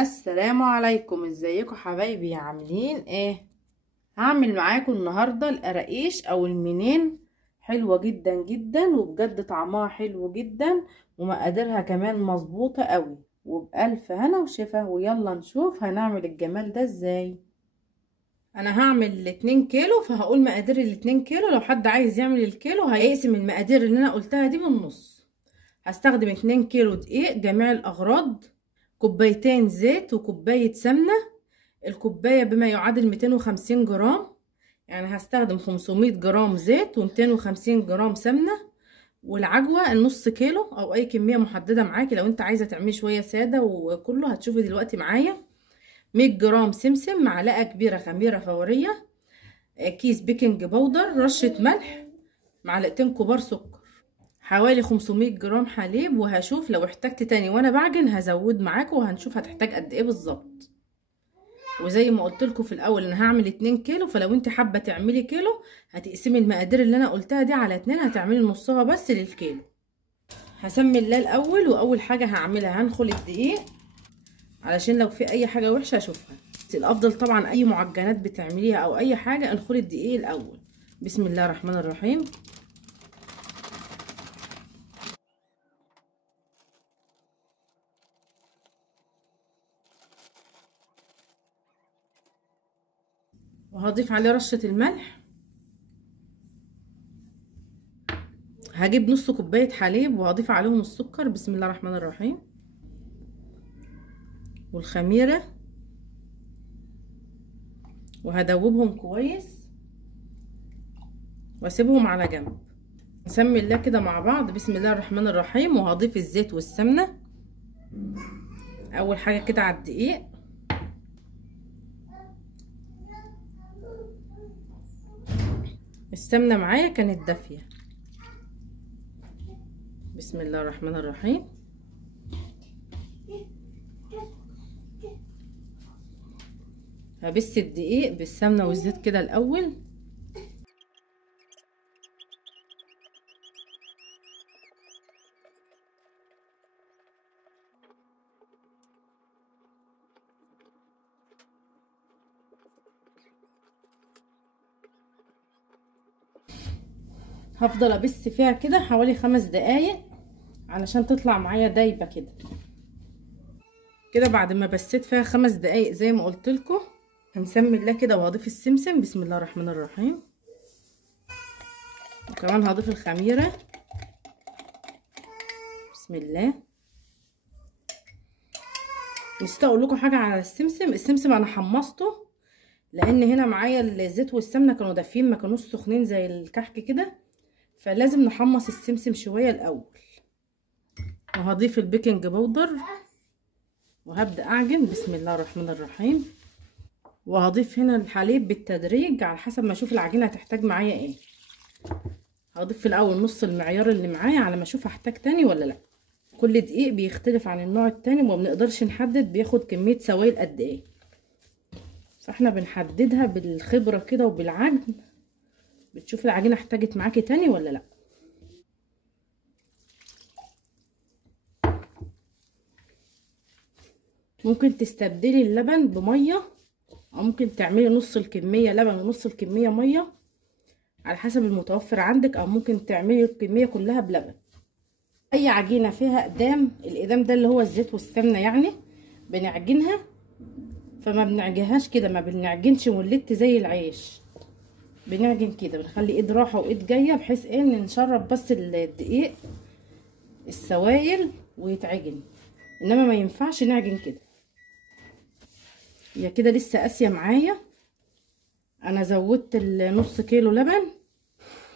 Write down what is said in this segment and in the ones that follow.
السلام عليكم، ازيكم حبايبي؟ عاملين ايه؟ هعمل معاكم النهارده القراقيش او المنين. حلوه جدا جدا وبجد طعمها حلو جدا، ومقاديرها كمان مظبوطه قوي، وبألف هنا وشفا. ويلا نشوف هنعمل الجمال ده ازاي. انا هعمل 2 كيلو، فهقول مقادير 2 كيلو. لو حد عايز يعمل الكيلو هيقسم المقادير اللي انا قلتها دي بالنص. هستخدم 2 كيلو دقيق جميع الاغراض، كوبايتين زيت وكوباية سمنة. الكوباية بما يعادل 250 جرام، يعني هستخدم 500 جرام زيت و250 جرام سمنة. والعجوة النص كيلو او اي كمية محددة معاكي، لو انت عايزة تعملي شوية سادة وكله هتشوفي دلوقتي معايا. 100 جرام سمسم، معلقة كبيرة خميرة فورية، كيس بيكنج باودر، رشة ملح، معلقتين كبار سكر، حوالي 500 جرام حليب. وهشوف لو احتجت تاني وانا بعجن هزود معاكم، وهنشوف هتحتاج قد ايه بالظبط. وزي ما قلت لكم في الاول انا هعمل 2 كيلو، فلو انت حابه تعملي كيلو هتقسمي المقادير اللي انا قلتها دي على 2، هتعملي نصها بس للكيلو. هسمي الله الاول، واول حاجه هعملها هنخل الدقيق علشان لو في اي حاجه وحشه اشوفها. بس الافضل طبعا اي معجنات بتعمليها او اي حاجه انخلي الدقيق الاول. بسم الله الرحمن الرحيم. وهضيف عليه رشه الملح. هجيب نص كوبايه حليب وهضيف عليهم السكر. بسم الله الرحمن الرحيم. والخميره، وهدوبهم كويس واسيبهم على جنب. نسمي الله كده مع بعض. بسم الله الرحمن الرحيم. وهضيف الزيت والسمنه اول حاجه كده على الدقيق. السمنه معايا كانت دافيه. بسم الله الرحمن الرحيم. هبس الدقيق بالسمنه والزيت كده الاول. هفضل ابس فيها كده حوالي 5 دقايق علشان تطلع معايا دايبه كده. كده بعد ما بسيت فيها 5 دقايق زي ما قلت لكم، هنسمي الله كده وهضيف السمسم. بسم الله الرحمن الرحيم. وكمان هضيف الخميره. بسم الله. نسيت اقول لكم حاجه على السمسم. السمسم انا حمصته لان هنا معايا الزيت والسمنه كانوا دافيين، ما كانوش سخنين زي الكحك كده، فلازم نحمص السمسم شويه الاول. وهضيف البيكنج باودر وهبدا اعجن. بسم الله الرحمن الرحيم. وهضيف هنا الحليب بالتدريج على حسب ما اشوف العجينه هتحتاج معايا ايه. هضيف في الاول نص المعيار اللي معايا على ما اشوف هحتاج تاني ولا لا. كل دقيق بيختلف عن النوع التاني، وما بنقدرش نحدد بياخد كميه سوائل قد ايه، فاحنا بنحددها بالخبره كده وبالعجن. بتشوف العجينه احتاجت معاكي تاني ولا لا. ممكن تستبدلي اللبن بميه، او ممكن تعملي نص الكميه لبن ونص الكميه ميه على حسب المتوفر عندك، او ممكن تعملي الكميه كلها بلبن. اي عجينه فيها اقدام، الاقدام ده اللي هو الزيت والسمنه يعني، بنعجنها. فما بنعجنهاش كده، ما بنعجنش مولت زي العيش. بنعجن كده، بنخلي ايد راحه وايد جايه، بحيث ايه ان نشرب بس الدقيق السوائل ويتعجن. انما ما ينفعش نعجن كده. هي كده لسه قاسيه معايا. انا زودت النص كيلو لبن،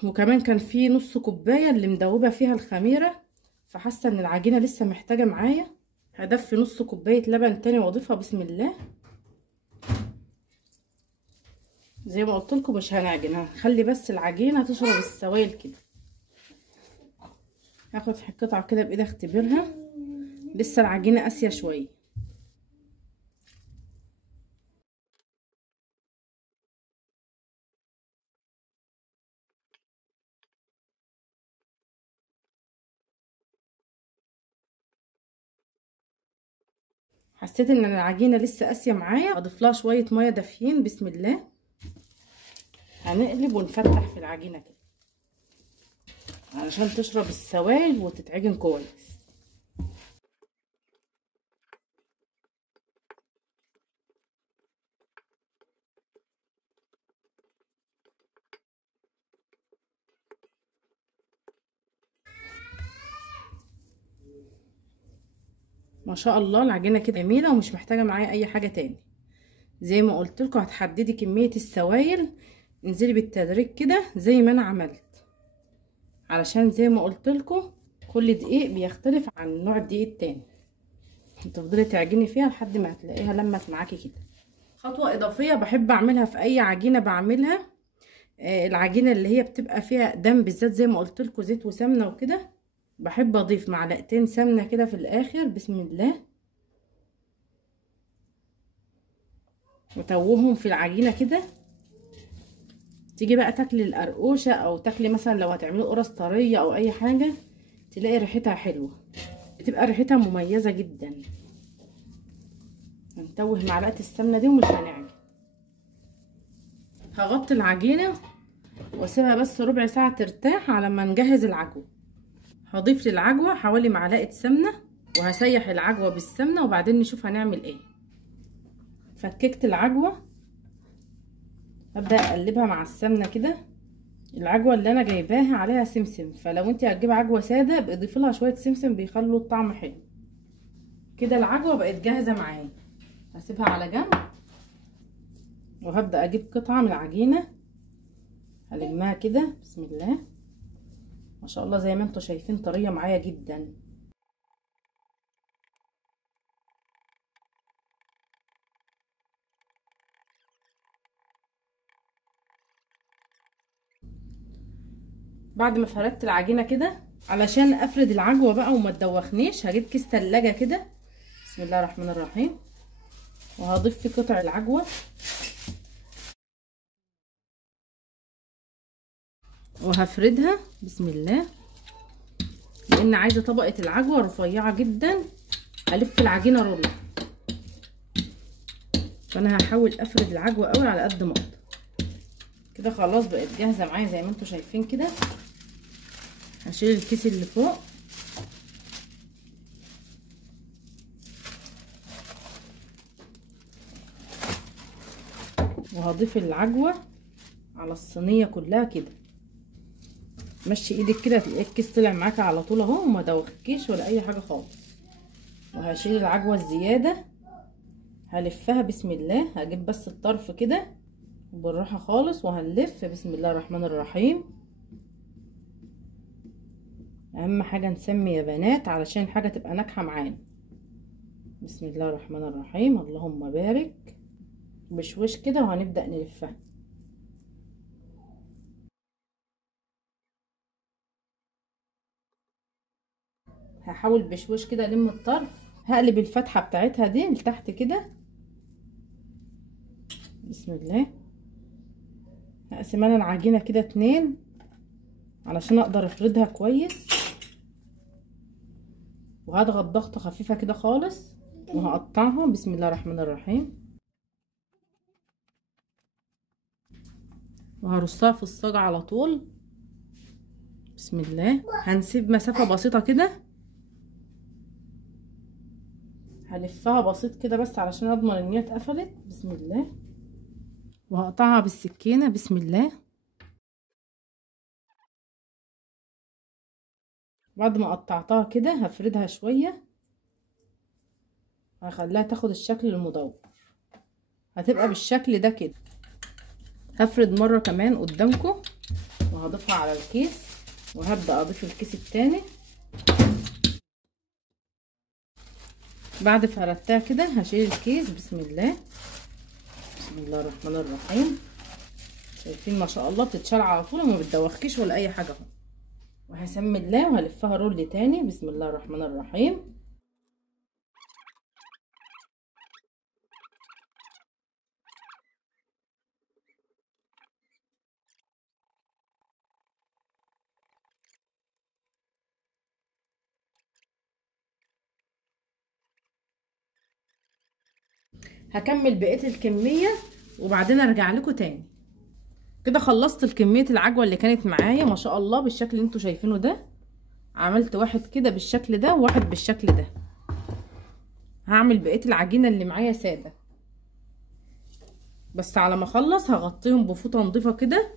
وكمان كان في نص كوبايه اللي مدوبه فيها الخميره، فحاسه ان العجينه لسه محتاجه معايا. هدفي نص كوبايه لبن تاني واضيفها. بسم الله. زي ما قلت لكم مش هنعجن، هنخلي بس العجينه تشرب السوائل كده. هاخد قطعه كده بايدي اختبرها، لسه العجينه قاسيه شويه. حسيت ان العجينه لسه قاسيه معايا، اضيف لها شويه ميه دافيين. بسم الله. هنقلب ونفتح في العجينه كده علشان تشرب السوائل وتتعجن كويس. ما شاء الله العجينه كده جميله ومش محتاجه معايا اي حاجه تاني. زي ما قلت لكم هتحددي كميه السوائل، انزلي بالتدريج كده زي ما انا عملت، علشان زي ما قلت لكم كل دقيق بيختلف عن نوع الدقيق التاني. تفضلي تعجني فيها لحد ما هتلاقيها لمت معاكي كده. خطوه اضافيه بحب اعملها في اي عجينه بعملها، العجينه اللي هي بتبقى فيها دم بالذات زي ما قلت لكم زيت وسمنه وكده، بحب اضيف معلقتين سمنه كده في الاخر. بسم الله. وتوهم في العجينه كده. تيجي بقى تاكلي القرقوشه او تاكلي مثلا لو هتعملي قرص طريه او اي حاجه، تلاقي ريحتها حلوه، بتبقى ريحتها مميزه جدا. هنتوه معلقه السمنه دي ومش هنعجن. هغطي العجينه واسيبها بس ربع ساعه ترتاح على ما نجهز العجوه. هضيف للعجوه حوالي معلقه سمنه وهسيح العجوه بالسمنه وبعدين نشوف هنعمل ايه. فككت العجوه، ابدا اقلبها مع السمنه كده. العجوه اللي انا جايباها عليها سمسم، فلو انت هتجيبي عجوه ساده بضيفي لها شويه سمسم بيخلوا الطعم حلو. كده العجوه بقت جاهزه معايا، هسيبها على جنب وهبدا اجيب قطعه من العجينه هلمها كده. بسم الله. ما شاء الله زي ما انتم شايفين طريه معايا جدا. بعد ما فردت العجينه كده علشان افرد العجوه بقى وما تدوخنيش، هجيب كيس تلاجة كده. بسم الله الرحمن الرحيم. وهضيف فيه قطع العجوه وهفردها. بسم الله. لان عايزه طبقه العجوه رفيعه جدا، هلف العجينه رول، فانا هحاول افرد العجوه قوي على قد ما اقدر. كده خلاص بقت جاهزه معايا زي ما انتم شايفين كده. هشيل الكيس اللي فوق وهضيف العجوه على الصينيه كلها كده. مشي ايدك كده هتلاقي الكيس طلع معاكي على طول اهو وما دوخكيش ولا اي حاجه خالص. وهشيل العجوه الزياده هلفها. بسم الله. هجيب بس الطرف كده بالراحه خالص وهنلف. بسم الله الرحمن الرحيم. اهم حاجه نسمي يا بنات علشان الحاجه تبقى ناجحه معانا. بسم الله الرحمن الرحيم. اللهم بارك. بشوش كده وهنبدا نلفها. هحاول بشوش كده الم الطرف. هقلب الفتحه بتاعتها دي لتحت كده. بسم الله. هقسم انا العجينه كده 2 علشان اقدر افردها كويس، وهضغط ضغطه خفيفه كده خالص وهقطعها. بسم الله الرحمن الرحيم. وهرصها في الصاج على طول. بسم الله. هنسيب مسافه بسيطه كده، هلفها بسيط كده بس علشان اضمن ان هي اتقفلت. بسم الله. وهقطعها بالسكينه. بسم الله. بعد ما قطعتها كده هفردها شويه، هخليها تاخد الشكل المدور، هتبقى بالشكل ده كده. هفرد مره كمان قدامكم وهضيفها على الكيس وهبدا اضيف الكيس التاني. بعد فردتها كده هشيل الكيس. بسم الله. بسم الله الرحمن الرحيم. شايفين ما شاء الله بتتشال على طول وما بتدوخكيش ولا اي حاجه اهو. وهسمي الله وهلفها رول تاني. بسم الله الرحمن الرحيم. هكمل بقيه الكميه وبعدين ارجع لكم تاني. كده خلصت الكميه العجوه اللي كانت معايا ما شاء الله بالشكل اللي انتوا شايفينه ده. عملت واحد كده بالشكل ده وواحد بالشكل ده. هعمل بقيه العجينه اللي معايا ساده، بس على ما اخلص هغطيهم بفوطه نظيفه كده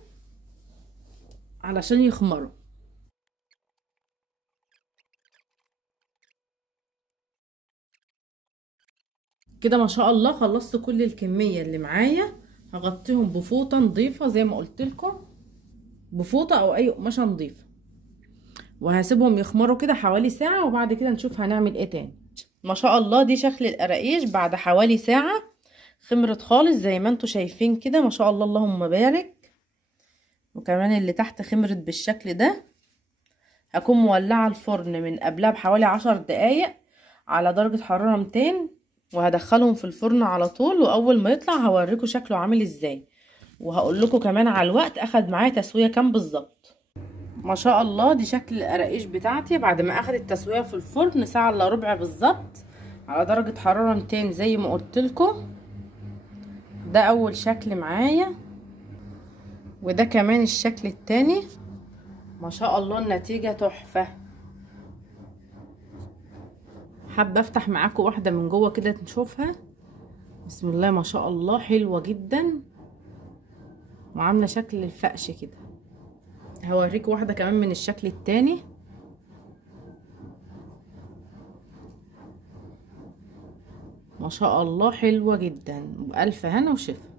علشان يخمروا. كده ما شاء الله خلصت كل الكميه اللي معايا. هغطيهم بفوطه نظيفه زي ما قلت لكم، بفوطه او اي قماشه نظيفه، وهسيبهم يخمروا كده حوالي ساعه وبعد كده نشوف هنعمل ايه تاني. ما شاء الله دي شكل القراقيش بعد حوالي ساعه. خمرت خالص زي ما انتوا شايفين كده ما شاء الله اللهم بارك. وكمان اللي تحت خمرت بالشكل ده. هكون مولعه الفرن من قبلها بحوالي 10 دقايق على درجه حراره 200، وهدخلهم في الفرن على طول. واول ما يطلع هوريكم شكله عامل ازاي، وهقول لكم كمان على الوقت اخد معايا تسويه كام بالظبط. ما شاء الله دي شكل القراقيش بتاعتي بعد ما اخدت تسويه في الفرن ساعه الا ربع بالظبط على درجه حراره 200 زي ما قلت لكم. ده اول شكل معايا، وده كمان الشكل التاني. ما شاء الله النتيجه تحفه. حابه افتح معاكم واحده من جوه كده نشوفها. بسم الله ما شاء الله حلوه جدا وعامله شكل الفقش كده. هوريكم واحده كمان من الشكل التاني. ما شاء الله حلوه جدا بألف هنا وشفا.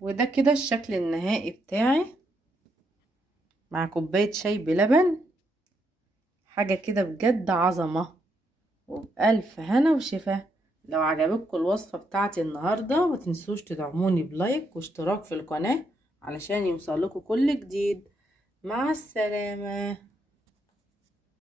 وده كده الشكل النهائي بتاعي مع كوبايه شاي بلبن. حاجه كده بجد عظمه وبألف هنا وشفا. لو عجبتكم الوصفه بتاعتي النهارده ما تنسوش تدعموني بلايك واشتراك في القناه علشان يوصلكوا كل جديد. مع السلامه.